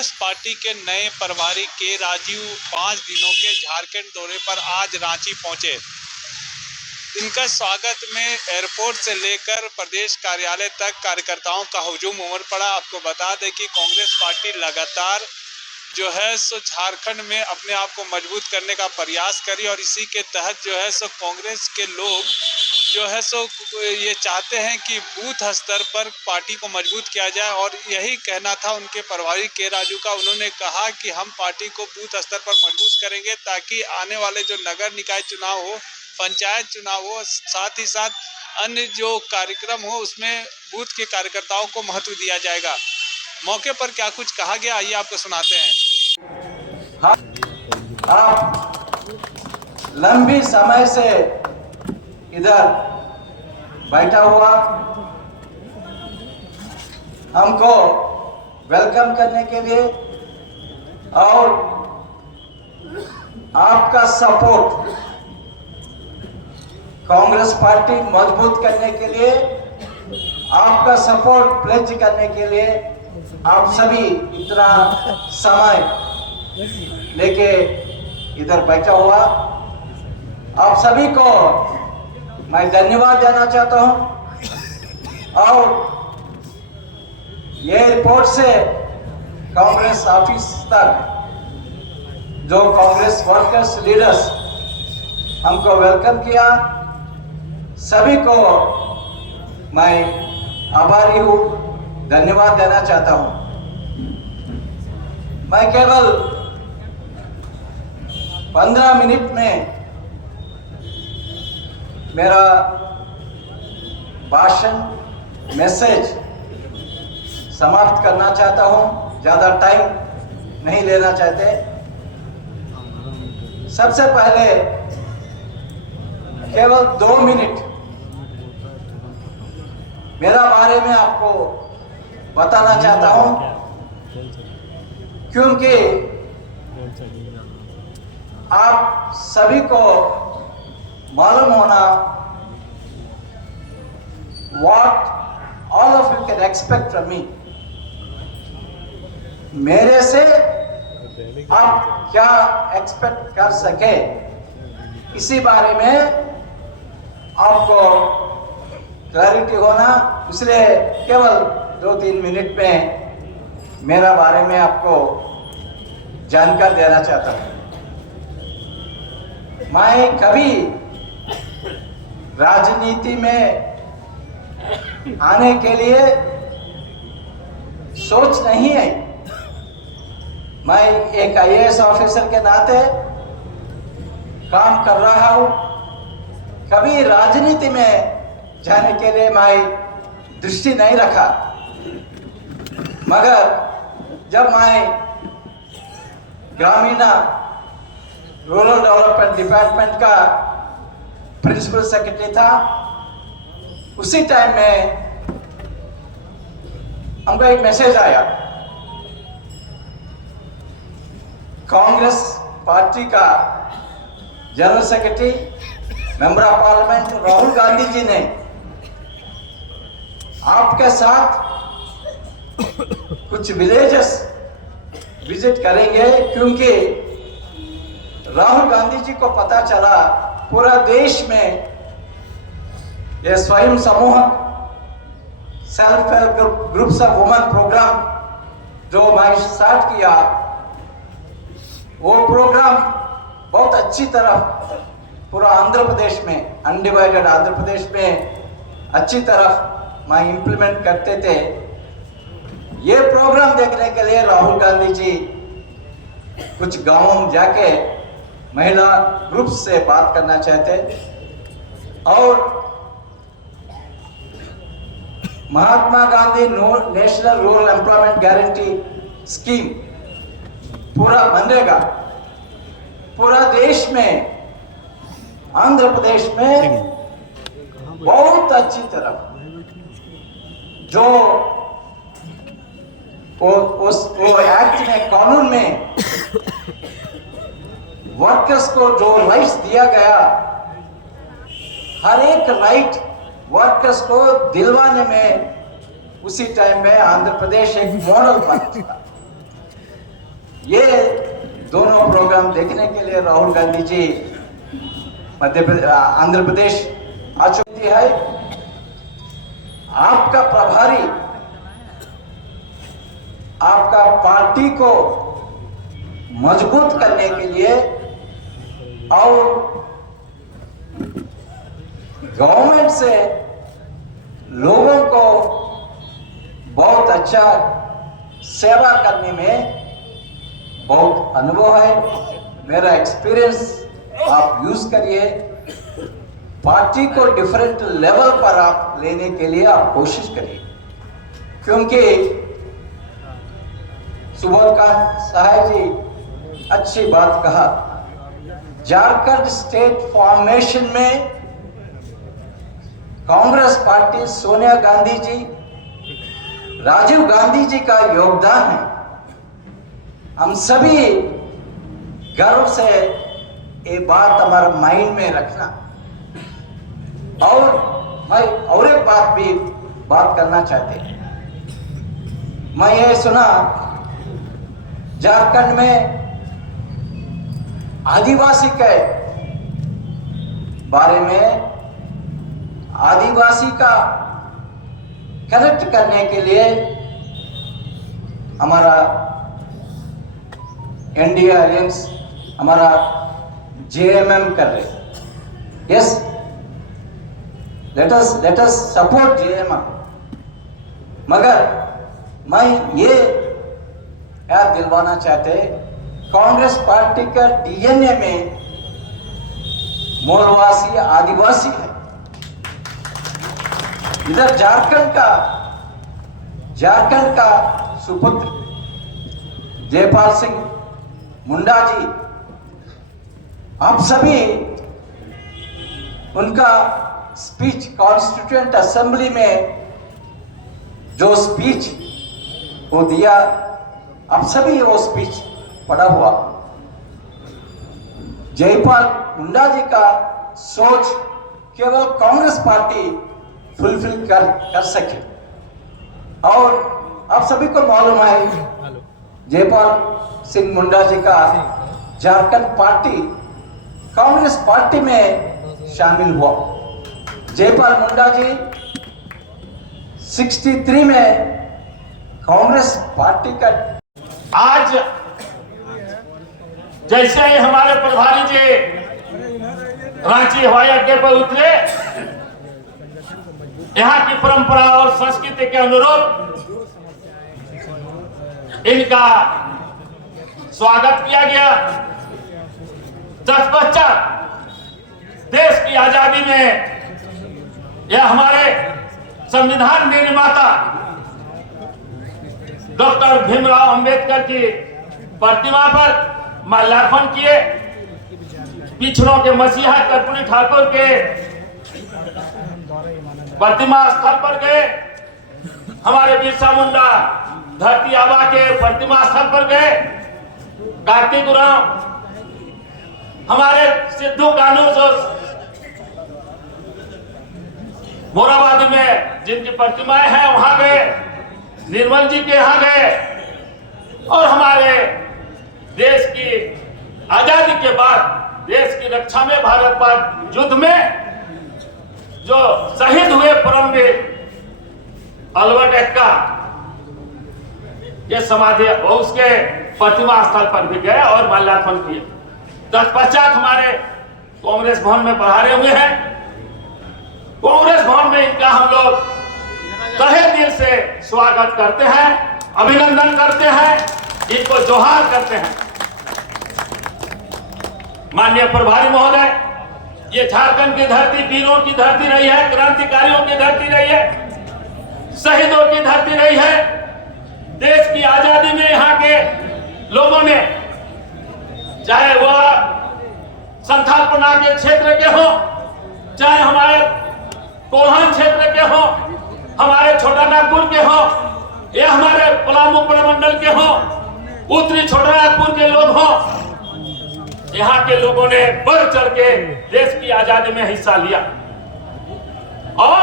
Congress party के नए प्रभारी के राजीव 5 दिनों के झारखंड दौरे पर आज रांची पहुंचे। इनका स्वागत में एयरपोर्ट से लेकर प्रदेश कार्यालय तक कार्यकर्ताओं का हुजूम उमड़ पड़ा। आपको बता दें कि कांग्रेस पार्टी लगातार जो है सो झारखंड में अपने आप को मजबूत करने का प्रयास करी और इसी के तहत जो है सो कांग्रेस के लोग जो है सो ये चाहते हैं कि बूथ स्तर पर पार्टी को मजबूत किया जाए और यही कहना था उनके प्रभारी के राजू का। उन्होंने कहा कि हम पार्टी को बूथ स्तर पर मजबूत करेंगे ताकि आने वाले जो नगर निकाय चुनाव हो, पंचायत चुनाव हो, साथ ही साथ अन्य जो कार्यक्रम हो उसमें बूथ के कार्यकर्ताओं को महत्व दिया जाएगा। मौके पर क्या कुछ कहा गया, आइए आपको सुनाते हैं। आप लंबी समय से इधर बैठा हुआ हमको वेलकम करने के लिए और आपका सपोर्ट कांग्रेस पार्टी मजबूत करने के लिए, आपका सपोर्ट प्लेज करने के लिए आप सभी इतना समय लेके इधर बैठा हुआ आप सभी को मैं धन्यवाद देना चाहता हूं। और ये एयरपोर्ट से कांग्रेस ऑफिस तक जो कांग्रेस वर्कर्स लीडर्स हमको वेलकम किया, सभी को मैं आभारी हूं, धन्यवाद देना चाहता हूं। मैं केवल 15 मिनट में मेरा भाषण मैसेज समाप्त करना चाहता हूं, ज्यादा टाइम नहीं लेना चाहते। सबसे पहले केवल 2 मिनट मेरा बारे में आपको बताना चाहता हूं, क्योंकि आप सभी को मालूम होना what all of you can expect from me। मेरे से आप क्या एक्सपेक्ट कर सके इसी बारे में आपको क्लैरिटी होना, इसलिए केवल 2-3 मिनट में मेरा बारे में आपको जानकारी देना चाहता हूं। मैं कभी राजनीति में आने के लिए सोच नहीं है। मैं एक आईएएस ऑफिसर के नाते काम कर रहा हूं, कभी राजनीति में जाने के लिए मैं दृष्टि नहीं रखा। मगर जब मैं ग्रामीण रूरल डेवलपमेंट डिपार्टमेंट का प्रिंसिपल सेक्रेटरी था, उसी टाइम में हमको एक मैसेज आया, कांग्रेस पार्टी का general secretary member of parliament Rahul Gandhi ji ने आपके साथ कुछ विलेजेस विजिट करेंगे, क्योंकि राहुल गांधी जी को पता चला पूरा देश में ये स्वयं समूह self help groups of women program जो मैं स्टार्ट किया, वो प्रोग्राम बहुत अच्छी तरह पूरा आंध्र प्रदेश में, अनडिवाइडेड आंध्र प्रदेश में अच्छी तरह मैं इंप्लीमेंट करते थे। ये प्रोग्राम देखने के लिए राहुल गांधी जी कुछ गांवों में जाके महिला ग्रुप से बात करना चाहते और Mahatma Gandhi national rural employment guarantee scheme पूरा बनेगा पूरा देश में, आंध्र प्रदेश में बहुत अच्छी तरह जो वो एक्ट में, कानून में वर्कर्स को जो राइट्स दिया गया, हर एक राइट वर्कर्स को दिलवाने में उसी टाइम में आंध्र प्रदेश एक मॉडल बना था। प्रोग्राम देखने के लिए राहुल गांधी जी आंध्र प्रदेश आ चुकी है। आपका प्रभारी आपका पार्टी को मजबूत करने के लिए और गवर्नमेंट से लोगों को बहुत अच्छा सेवा करने में बहुत अनुभव है। मेरा एक्सपीरियंस आप यूज करिए, पार्टी को डिफरेंट लेवल पर आप लेने के लिए आप कोशिश करिए, क्योंकि सुबोधकांत सहाय जी अच्छी बात कहा। झारखंड स्टेट फॉर्मेशन में कांग्रेस पार्टी, सोनिया गांधी जी, राजीव गांधी जी का योगदान है। हम सभी गर्व से ये बात हमारे माइंड में रखना। और मैं और एक बात करना चाहते हैं। मैं ये सुना झारखंड में आदिवासी के बारे में, आदिवासी का कनेक्ट करने के लिए हमारा इंडिया अलायंस, हमारा जेएमएम कर रहे। Yes, let us support JMM. मगर मैं ये याद दिलवाना चाहते, कांग्रेस पार्टी का डीएनए में मूलवासी आदिवासी है। इधर झारखंड का सुपुत्र जयपाल सिंह मुंडा जी, आप सभी उनका स्पीच कॉन्स्टिट्यूएंट असेंबली में जो स्पीच वो दिया, आप सभी वो स्पीच पढ़ा हुआ। जयपाल मुंडा जी का सोच केवल कांग्रेस पार्टी फुलफिल कर सके। और आप सभी को मालूम है जयपाल सिंह मुंडा जी का झारखंड पार्टी कांग्रेस पार्टी में शामिल हुआ। जयपाल मुंडा जी 63 में कांग्रेस पार्टी का। आज जैसे ही हमारे प्रभारी जी रांची हवाई अड्डे पर उतरे, यहाँ की परंपरा और संस्कृति के अनुरूप इनका स्वागत किया गया। तत्पश्चात देश की आजादी में यह हमारे संविधान निर्माता डॉक्टर भीमराव अंबेडकर की प्रतिमा पर माल्यार्पण किए। पिछड़ों के मसीहा कर्पूरी ठाकुर के प्रतिमा स्थल पर गए। हमारे बिरसा मुंडा धरती आबा के प्रतिमा स्थल पर गए। कार्तिक उरांव, हमारे सिद्धू कानू मोराबादी में जिनकी प्रतिमाएं हैं वहां गए। निर्मल जी के यहाँ गए। और हमारे देश की आजादी के बाद देश की रक्षा में, भारत पाक युद्ध में जो शहीद हुए परमवीर अल्बर्ट एक्का ये समाधि, उसके प्रतिमा स्थल पर भी गए और माल्यार्पण किए। तत्पश्चात हमारे कांग्रेस भवन में पधारे हुए हैं। कांग्रेस भवन में इनका हम लोग तहे दिल से स्वागत करते हैं, अभिनंदन करते हैं, इनको जोहार करते हैं। माननीय प्रभारी महोदय, ये झारखंड की धरती वीरों की धरती रही है, क्रांतिकारियों की धरती रही है, शहीदों की धरती रही है। देश की आजादी में यहाँ के लोगों ने, चाहे वह संथालपना के क्षेत्र के हो, चाहे हमारे कोल्हान क्षेत्र के हो, हमारे छोटा नागपुर के हो, या हमारे पलामू प्रमंडल के हो, उत्तरी छोटा नागपुर के लोग हो, यहाँ के लोगों ने बढ़ चढ़ के देश की आजादी में हिस्सा लिया। और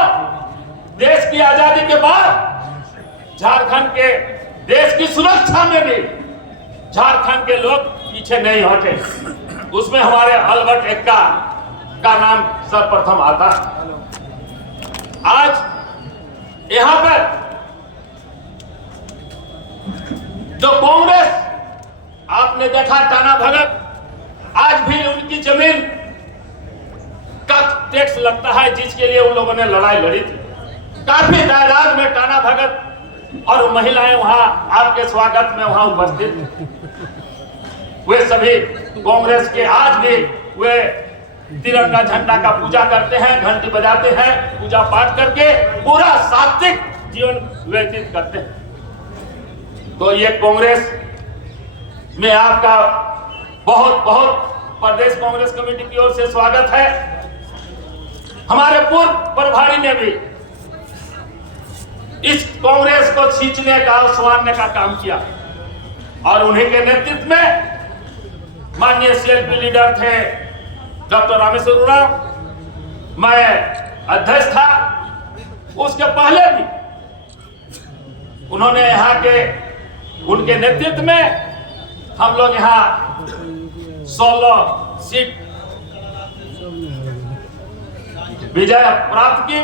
देश की आजादी के बाद झारखंड के देश की सुरक्षा में भी झारखंड के लोग पीछे नहीं हटे। उसमें हमारे अल्बर्ट एक्का का नाम सर्वप्रथम आता है। आज यहां पर जो कांग्रेस आपने देखा टाना भगत, आज भी उनकी जमीन का टैक्स लगता है जिसके लिए उन लोगों ने लड़ाई लड़ी थी। काफी तादाद में टाना भगत और महिलाएं वहां आपके स्वागत में वहां उपस्थित थे। वे सभी कांग्रेस के आज भी वे तिरंगा झंडा का पूजा करते हैं, घंटी बजाते हैं, पूजा पाठ करके पूरा सात्विक जीवन व्यतीत करते हैं। तो ये कांग्रेस में आपका बहुत बहुत प्रदेश कांग्रेस कमेटी की ओर से स्वागत है। हमारे पूर्व प्रभारी ने भी इस कांग्रेस को खींचने का और संवारने का काम किया और उन्हीं के नेतृत्व में माननीय सीएलपी लीडर थे डॉक्टर रामेश्वर उरांव, मैं अध्यक्ष था। उसके पहले भी उन्होंने यहाँ के उनके नेतृत्व में हम लोग यहाँ 16 सीट विजय प्राप्त की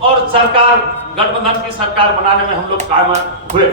और सरकार गठबंधन की सरकार बनाने में हम लोग कामयाब हुए।